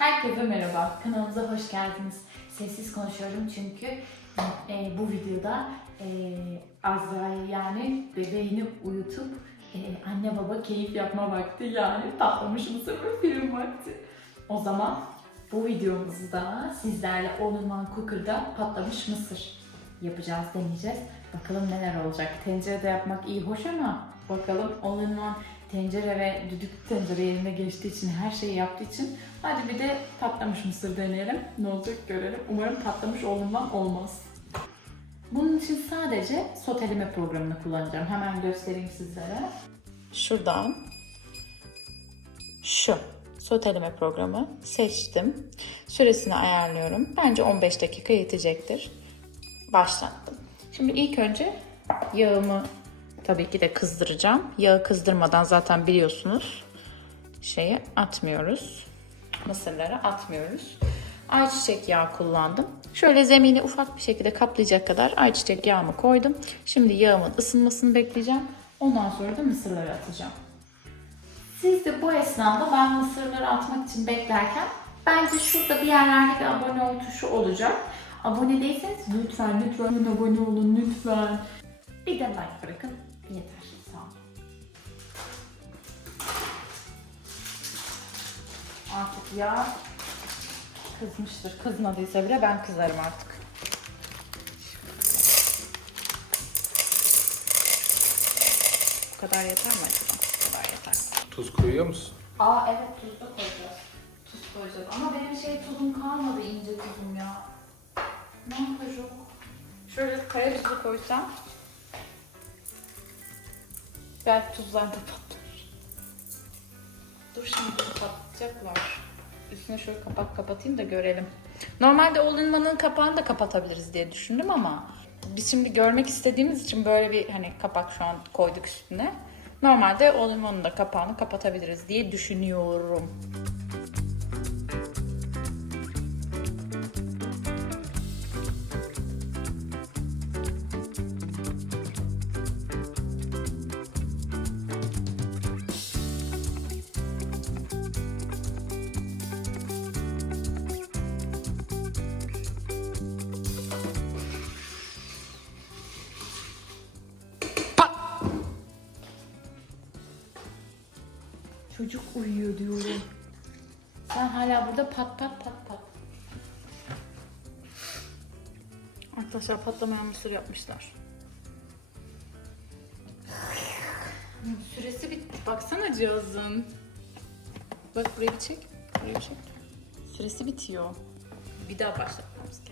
Herkese merhaba. Kanalımıza hoş geldiniz. Sessiz konuşuyorum çünkü e, bu videoda e, Azra'yı yani bebeğini uyutup e, anne baba keyif yapma vakti yani patlamış mısır film vakti. O zaman bu videomuzda sizlerle One Cooker'da patlamış mısır yapacağız, deneyeceğiz. Bakalım neler olacak. Tencerede yapmak iyi hoş ama bakalım One tencere ve düdük tencere yerine geçtiği için, her şeyi yaptığı için hadi bir de patlamış mısır deneyelim. Ne olacak görelim. Umarım patlamış olundan olmaz. Bunun için sadece soteleme programını kullanacağım. Hemen göstereyim sizlere. Şuradan şu soteleme programı seçtim. Süresini ayarlıyorum. Bence 15 dakika yetecektir. Başlattım. Şimdi ilk önce yağımı tabii ki de kızdıracağım. Yağı kızdırmadan zaten biliyorsunuz şeyi atmıyoruz. Mısırları atmıyoruz. Ayçiçek yağı kullandım. Şöyle zemini ufak bir şekilde kaplayacak kadar ayçiçek yağımı koydum. Şimdi yağımın ısınmasını bekleyeceğim. Ondan sonra da mısırları atacağım. Siz de bu esnada ben mısırları atmak için beklerken bence şurada bir yerlerde bir abone ol tuşu olacak. Abone değilseniz lütfen lütfen abone olun lütfen. Bir de like bırakın. Yeter. Sağ olun. Artık yağ kızmıştır. Kızmadıysa bile ben kızarım artık. Bu kadar yeter mi acaba? Bu kadar yeter. Tuz koyuyor musun? Aa evet tuz da koyacağız. Tuz koyacağız. Ama benim şey tuzum kalmadı ince tuzum ya. Ne yapacağım? Şöyle kaya tuzu koysam. Belki tuzlar da. Dur şimdi bunu patlayacaklar. Üstüne şöyle kapak kapatayım da görelim. Normalde All-in-One'ın kapağını da kapatabiliriz diye düşündüm ama biz şimdi görmek istediğimiz için böyle bir hani kapak şu an koyduk üstüne. Normalde All-in-One'ın da kapağını kapatabiliriz diye düşünüyorum. Çocuk uyuyor diyorum. Sen hala burada pat pat pat pat. Arkadaşlar patlamayan mısır yapmışlar. Süresi bitti. Baksana cihazın. Bak burayı bir çek. Burayı bir çek. Süresi bitiyor. Bir daha başlatmamız gerekecek.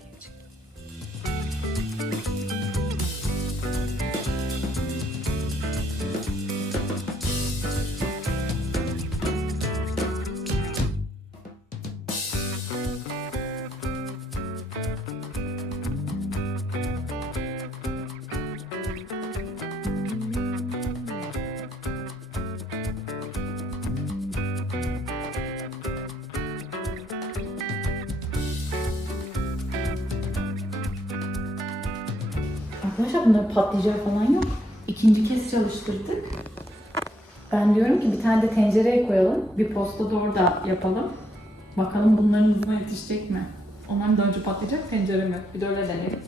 Arkadaşlar bunların patlayacağı falan yok. İkinci kez çalıştırdık. Ben diyorum ki bir tane de tencereye koyalım. Bir posta da orada yapalım. Bakalım bunların hızına yetişecek mi? Onlar mı daha önce patlayacak tencere mi? Bir de öyle deneyelim.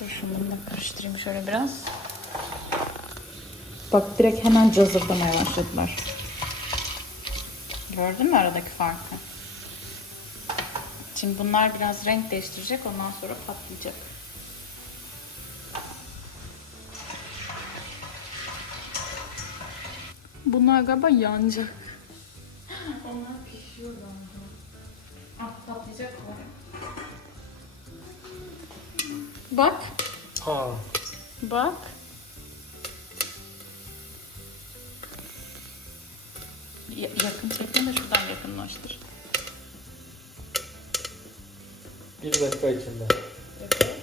Dur şunu bununla karıştırayım şöyle biraz. Bak direkt hemen cazırdamaya başladılar. Gördün mü aradaki farkı? Şimdi bunlar biraz renk değiştirecek ondan sonra patlayacak. Bunlar galiba yanacak. Onlar pişiyor galiba. Ah patlayacak mı? Bak. Aa. Bak. Ya- yakın çekme de şuradan yakınlaştır. Bir dakika içinde. Evet.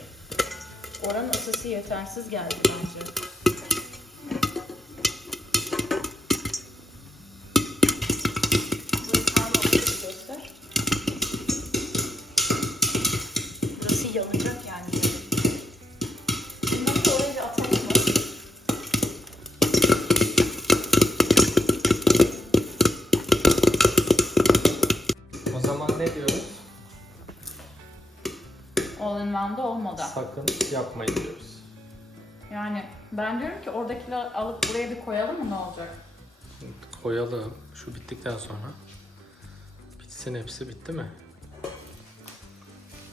Oranın ısısı yetersiz geldi bence. Olmadı. Sakın yapmayın diyoruz. Yani ben diyorum ki oradakileri alıp buraya bir koyalım mı ne olacak? Koyalım. Şu bittikten sonra. Bitsin hepsi bitti mi?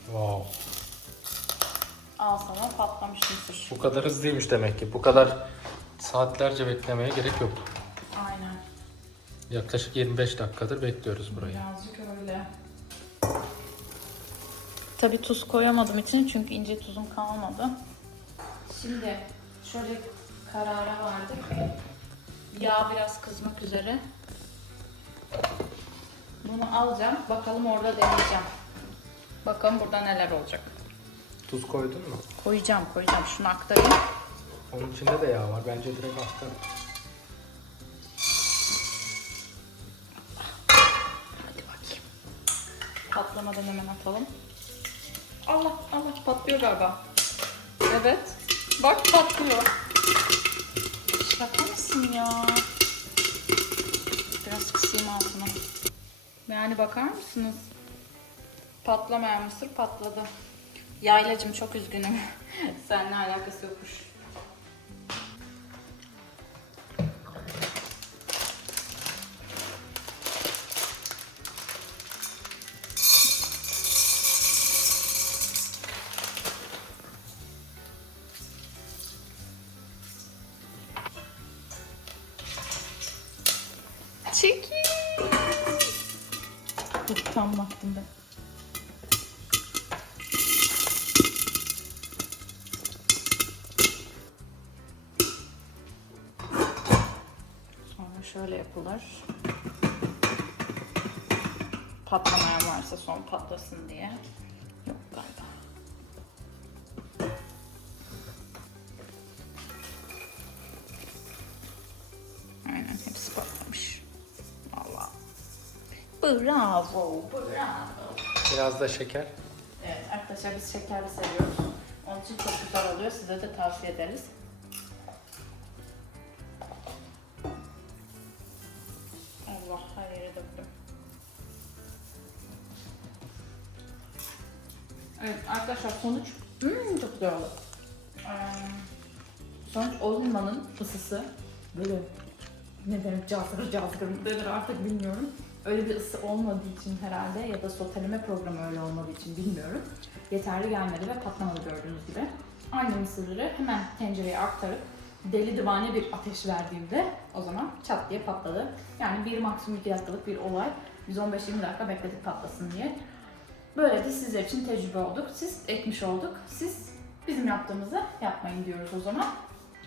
Wow. Al sana patlamış mısır. Bu kadar hızlıymış demek ki. Bu kadar saatlerce beklemeye gerek yok. Aynen. Yaklaşık 25 dakikadır bekliyoruz burayı. Birazcık öyle. Tabii tuz koyamadım içine çünkü ince tuzum kalmadı. Şimdi şöyle karara vardık. Yağ biraz kızmak üzere. Bunu alacağım. Bakalım orada deneyeceğim. Bakalım burada neler olacak. Tuz koydun mu? Koyacağım koyacağım. Şunu aktarayım. Onun içinde de yağ var. Bence direkt aktar. Hadi bakayım. Patlamadan hemen atalım. Allah Allah patlıyor galiba. Evet. Bak patlıyor. Şaka mısın ya? Biraz kısayım altına. Yani bakar mısınız? Patlamayan mısır patladı. Yaylacım çok üzgünüm. Seninle alakası yokmuş. Çekil. Dur tam vaktinde. Sonra şöyle yapılır. Patlamayan varsa son patlasın diye. Bravo, bravo. Biraz da şeker. Evet arkadaşlar biz şekerli seviyoruz. Onun için çok güzel oluyor. Size de tavsiye ederiz. Allah her yere döktüm. Evet arkadaşlar sonuç hmm, çok güzel oldu. Ee, sonuç olmanın ısısı böyle ne demek cazgır cazgır mı denir artık bilmiyorum. Öyle bir ısı olmadığı için herhalde ya da soteleme programı öyle olmadığı için bilmiyorum. Yeterli gelmedi ve patlamadı gördüğünüz gibi. Aynı mısırları hemen tencereye aktarıp deli divane bir ateş verdiğimde o zaman çat diye patladı. Yani bir maksimum 2 dakikalık bir olay. Biz 15-20 dakika bekledik patlasın diye. Böyle de sizler için tecrübe olduk. Siz ekmiş olduk. Siz bizim yaptığımızı yapmayın diyoruz o zaman.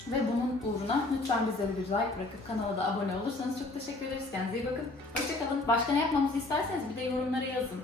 Ve bunun uğruna lütfen bizlere bir like bırakıp kanala da abone olursanız çok teşekkür ederiz. Kendinize iyi bakın. Hoşçakalın. Başka ne yapmamızı isterseniz bir de yorumlara yazın.